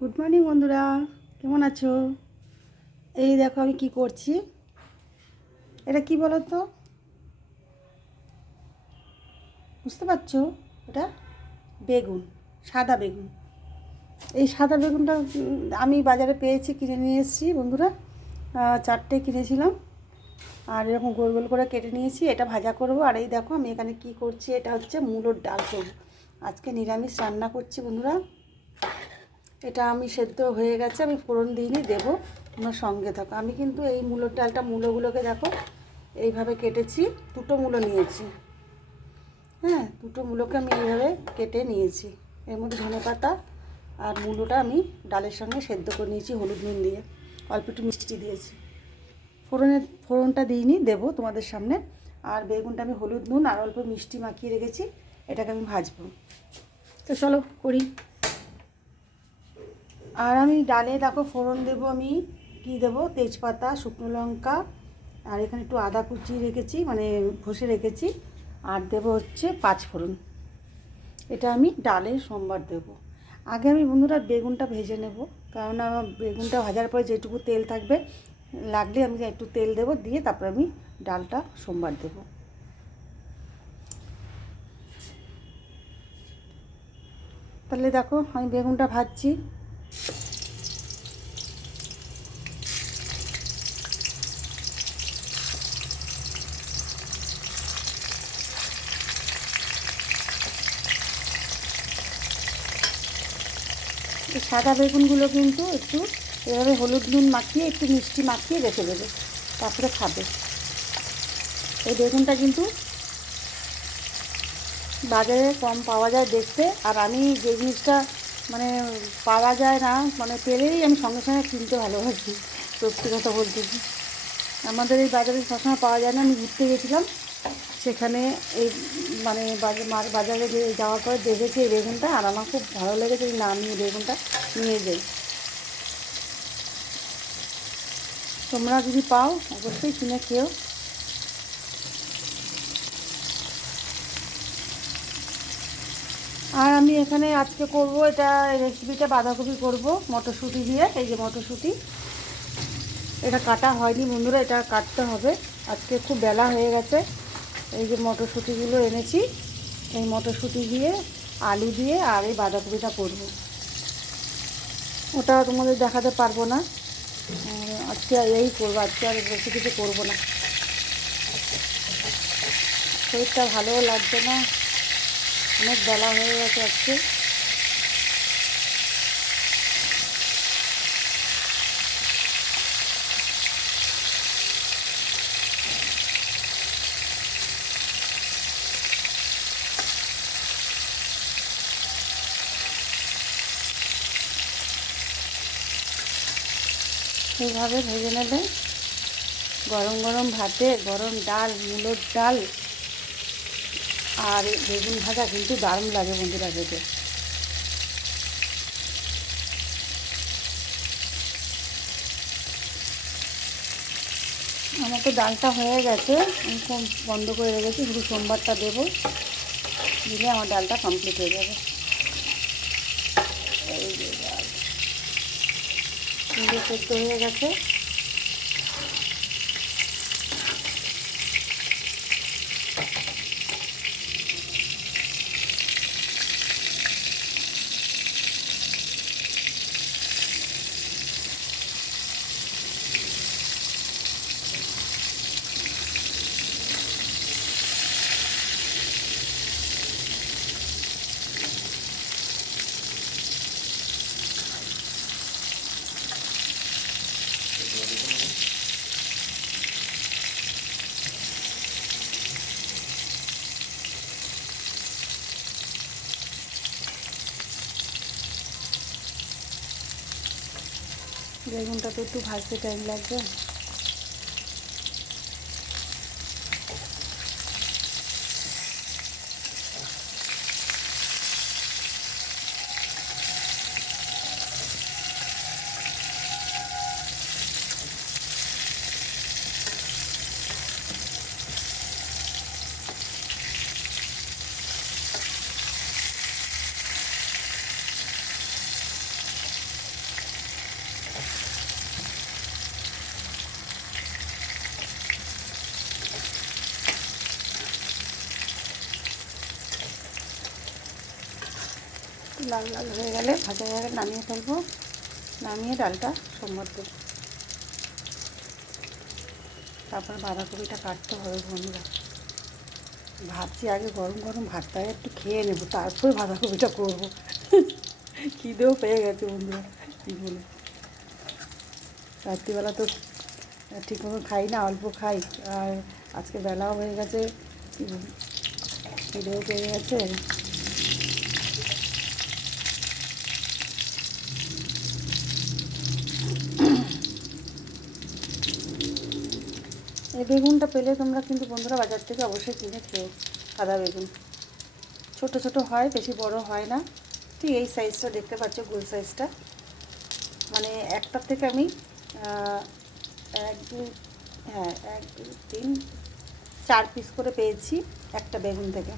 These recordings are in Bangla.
গুড মর্নিং বন্ধুরা, কেমন আছো? এই দেখো আমি কি করছি। এটা কি বলো তো, বুঝতে পারছো? এটা বেগুন, সাদা বেগুন। এই সাদা বেগুনটা আমি বাজারে পেয়েছি, কিনে নিয়ে এসেছি বন্ধুরা। চারটে কিনেছিলাম, আর এরকম গোল গোল করে কেটে নিয়েছি। এটা ভাজা করব। আর এই দেখো আমি এখানে কি করছি, এটা হচ্ছে মূলোর ডাল করব। আজকে নিরামিষ রান্না করছি বন্ধুরা। এটা আমি সেদ্ধ হয়ে গেছে, আমি ফোড়ন দিইনি, দেবো। তোমার সঙ্গে থাকো। আমি কিন্তু এই মূলোর ডালটা, মূলোগুলোকে দেখো এইভাবে কেটেছি। দুটো মূলো নিয়েছি, হ্যাঁ, দুটো মূলোকে আমি এইভাবে কেটে নিয়েছি। এর মধ্যে ধনেপাতা আর মূলোটা আমি ডালের সঙ্গে সেদ্ধ করে নিয়েছি হলুদ নুন দিয়ে, অল্প একটু মিষ্টি দিয়েছি। ফোড়নটা দিইনি, দেবো তোমাদের সামনে। আর বেগুনটা আমি হলুদ নুন আর অল্প মিষ্টি মাখিয়ে রেখেছি, এটাকে আমি ভাজবো। তো চলো করি। আর আমি ডালে দেখো ফোড়ন দেবো। আমি কি দেবো, তেজপাতা, শুকনো লঙ্কা, আর এখানে একটু আদা কুচি রেখেছি, মানে ঘষে রেখেছি। আর দেবো হচ্ছে পাঁচ ফোড়ন। এটা আমি ডালে সোমবার দেবো। আগে আমি বন্ধুরা বেগুনটা ভেজে নেব, কারণ আমার বেগুনটা ভাজার পরে যেটুকু তেল থাকবে, লাগলে আমি একটু তেল দেবো, দিয়ে তারপর আমি ডালটা সোমবার দেবো। তাহলে দেখো আমি বেগুনটা ভাজছি। এই সাদা বেগুনগুলো কিন্তু একটু এভাবে হলুদ নুন মাখিয়ে, একটু মিষ্টি মাখিয়ে রেখে দেবে, তারপরে খাবে। এই বেগুনটা কিন্তু বাজারে কম পাওয়া যায় দেখতে। আর আমি যে জিনিসটা মানে পাওয়া যায় না, মানে পেলেই আমি সঙ্গে সঙ্গে কিনতে ভালোবাসি, সত্যি কথা বলতে কি। আমাদের এই বাজারে সবসময় পাওয়া যায় না। আমি ঘুরতে গেছিলাম, সেখানে এই মানে বাজারে যাওয়ার পরে দেখেছি এই বেগুনটা, আর আমার খুব ভালো লেগেছে। না, আমি এই বেগুনটা নিয়ে যাই। তোমরা যদি পাও অবশ্যই কিনে খেও। আর আমি এখানে আজকে করব, এটা রেসিপিটা বাঁধাকপি করব মটরশুঁটি দিয়ে। এই যে মটরশুঁটি, এটা কাটা হয়নি বন্ধুরা, এটা কাটতে হবে। আজকে খুব বেলা হয়ে গেছে। এই যে মটরশুঁটিগুলো এনেছি, এই মটরশুঁটি দিয়ে, আলু দিয়ে আর এই বাঁধাকপিটা করব। ওটা তোমাদের দেখাতে পারবো না। আজকে এই করবো, আজকে আর বেশি কিছু করবো না। শরীরটা ভালোও লাগছে না, অনেক বেলা হয়ে গেছে আজকে। এইভাবে ভেজে নেবে, গরম গরম ভাতে গরম ডাল, মূলোর ডাল আর বেগুন ভাজা কিন্তু দারুণ লাগে বন্ধুরা খেতে। আমার তো ডালটা হয়ে গেছে, আমি কম বন্ধ করে রেখেছি, শুধু সোমবারটা দেবো, দিলে আমার ডালটা কমপ্লিট হয়ে যাবে। এই যে ডাল পুরো সেদ্ধ হয়ে গেছে। বেগুনটা তো একটু ভাজতে টাইম লাগবে। লাল লাল হয়ে গেলে, ভাজা হয়ে গেলে নামিয়ে ফেলবো। নামিয়ে ডালটা সম্বাদ দেবো। তারপর বাঁধাকপিটা কাটতে হবে বন্ধুরা। ভাবছি আগে গরম গরম ভাতটা একটু খেয়ে নেবো, তারপর বাঁধাকপিটা করবো। খিদেও পেয়ে গেছে বন্ধুরা, কী বলে। রাত্রিবেলা তো ঠিক মতো খাই না, অল্প খাই। আর আজকে বেলাও হয়ে গেছে, খিদেও পেয়ে গেছে। এই বেগুনটা পেলে তোমরা কিন্তু বন্ধুরা বাজার থেকে অবশ্যই কিনে খেও। সাদা বেগুন ছোট ছোট হয়, বেশি বড় হয় না। ঠিক এই সাইজটা দেখতে পাচ্ছ, গোল সাইজটা। মানে একটার থেকে আমি 1 2 হ্যাঁ 1 2 3 4 পিস করে পেয়েছি একটা বেগুন থেকে।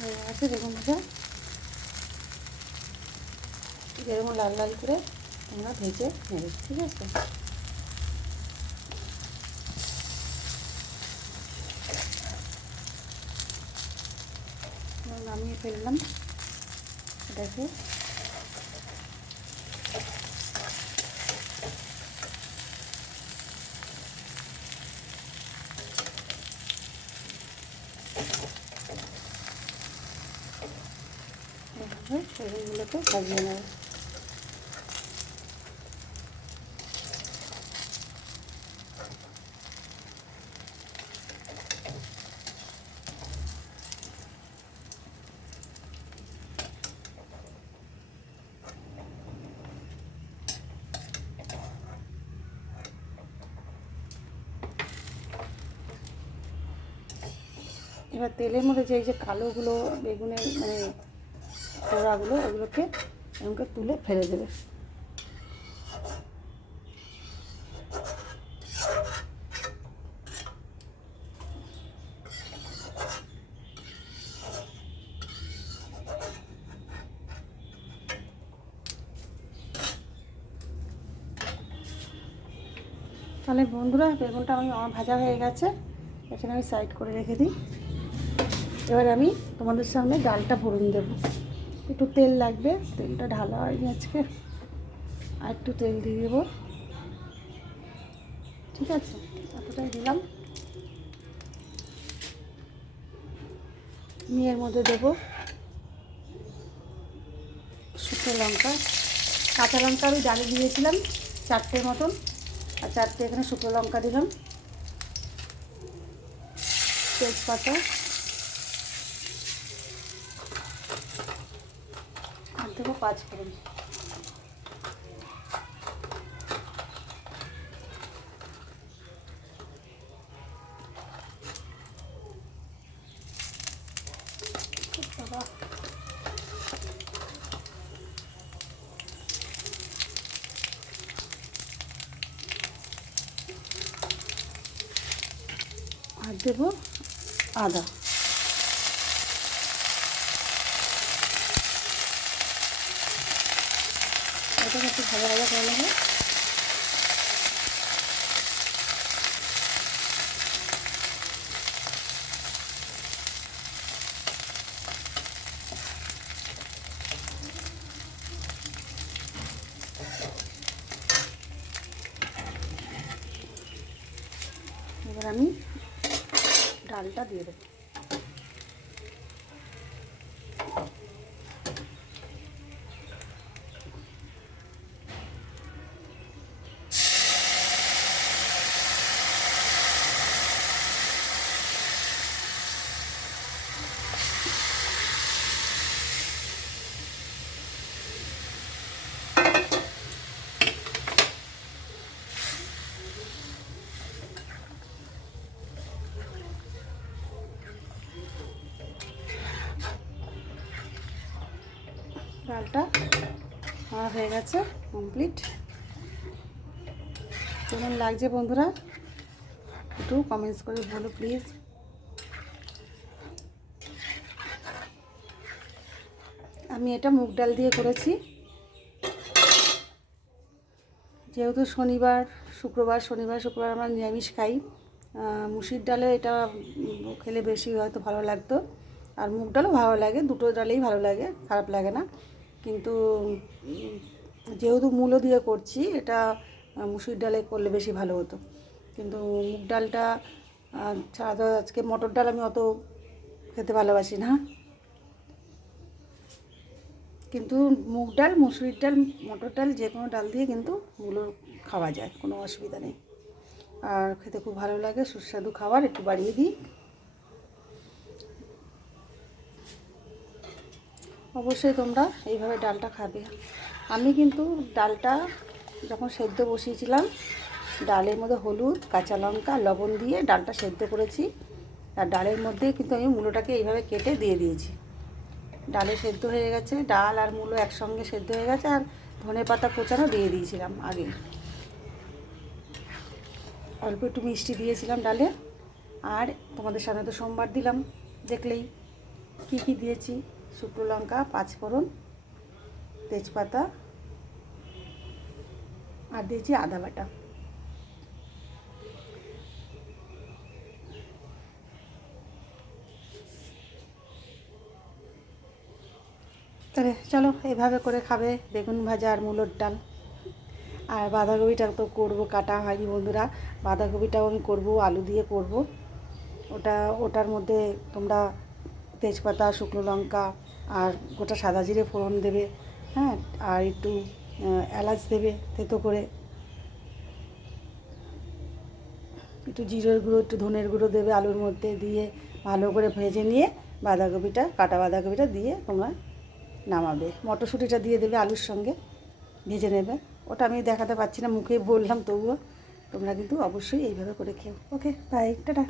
হয়ে গেছে বেগুন ভাজা। যেরকম লাল লাল করে তোমরা ভেজে নেবে, ঠিক আছে। নামিয়ে ফেললাম এটাকে। বেগুনগুলোকে ভাজিয়ে নেব। এবার তেলের মধ্যে যে কালোগুলো বেগুনের মানে পোড়াগুলো, ওগুলোকে এমনকে তুলে ফেলে দেবে। তাহলে বন্ধুরা বেগুনটা আমার ভাজা হয়ে গেছে, এখানে আমি সাইড করে রেখে দিই। এবার আমি তোমাদের সামনে ডালটা ফোড়ন দেবো। একটু তেল লাগবে, তেলটা ঢালা হয়নি আজকে, আর একটু তেল দিয়ে দেবো। ঠিক আছে, এতটাই দিলাম। আমি এর মধ্যে দেবো শুকনো লঙ্কা, কাঁচা লঙ্কা আমি ডালে দিয়েছিলাম 4টে মতন, আর 4টে এখানে শুকনো লঙ্কা দিলাম। তেজপাতা, আর দেবো 5 ফোড়ন। আর দেবো আদা। এটাকে একটু ভাজা ভাজা করে নেবো। এবার আমি ডালটা দিয়ে দেবো। ডালটা আমার হয়ে গেছে কমপ্লিট। কেমন লাগছে বন্ধুরা একটু কমেন্টস করে বলো প্লিজ। আমি এটা মুগ ডাল দিয়ে করেছি। যেহেতু শুক্রবার আমরা নিরামিষ খাই, মুসুর ডালে এটা খেলে বেশি হয়তো ভালো লাগতো। আর মুগ ডালও ভালো লাগে, দুটো ডালেই ভালো লাগে, খারাপ লাগে না। কিন্তু যেহেতু মূলো দিয়ে করছি, এটা মুসুর ডালে করলে বেশি ভালো হতো। কিন্তু মুগ ডালটা ছাড়া আজকে মটর ডাল আমি অত খেতে ভালোবাসি না। কিন্তু মুগ ডাল, মুসুরির ডাল, মটর ডাল যে কোনো ডাল দিয়ে কিন্তু মূলো খাওয়া যায়, কোনো অসুবিধা নেই। আর খেতে খুব ভালো লাগে, সুস্বাদু খাবার। একটু বাড়িয়ে দিই। অবশ্যই তোমরা এইভাবে ডালটা খাবে। আমি কিন্তু ডালটা যখন সেদ্ধ বসিয়েছিলাম, ডালের মধ্যে হলুদ, কাঁচা লঙ্কা, লবণ দিয়ে ডালটা সেদ্ধ করেছি। আর ডালের মধ্যে কিন্তু আমি মূলোটাকে এইভাবে কেটে দিয়ে দিয়েছি। ডালে সেদ্ধ হয়ে গেছে, ডাল আর মূলো একসঙ্গে সেদ্ধ হয়ে গেছে। আর ধনেপাতা কোচানো দিয়ে দিয়েছিলাম আগে। অল্প একটু মিষ্টি দিয়েছিলাম ডালে। আর তোমাদের সামনে তো সোমবার দিলাম, দেখলেই কী কী দিয়েছি। শুকনো লঙ্কা, 5 ফোড়ন, তেজপাতা, আর দিয়েছি আদা বাটা। তাহলে চলো এভাবে করে খাবে বেগুন ভাজা আর মূলোর ডাল। আর বাঁধাকপিটা তো করবো, কাটা হয়নি বন্ধুরা। বাঁধাকপিটাও আমি করবো, আলু দিয়ে করব। ওটার মধ্যে তোমরা তেজপাতা, শুকনো লঙ্কা আর গোটা সাদা জিরে ফোড়ন দেবে, হ্যাঁ। আর একটু এলাচ দেবে তেতো করে, একটু জিরের গুঁড়ো, একটু ধনের গুঁড়ো দেবে আলুর মধ্যে দিয়ে ভালো করে ভেজে নিয়ে কাটা বাঁধাকপিটা দিয়ে তোমরা নামাবে। মটরশুঁটিটা দিয়ে দেবে আলুর সঙ্গে, ভেজে নেবে। ওটা আমি দেখাতে পারছি না, মুখে বললাম, তবুও তোমরা কিন্তু অবশ্যই এইভাবে করে খেও। ওকে, বাই, টাটা।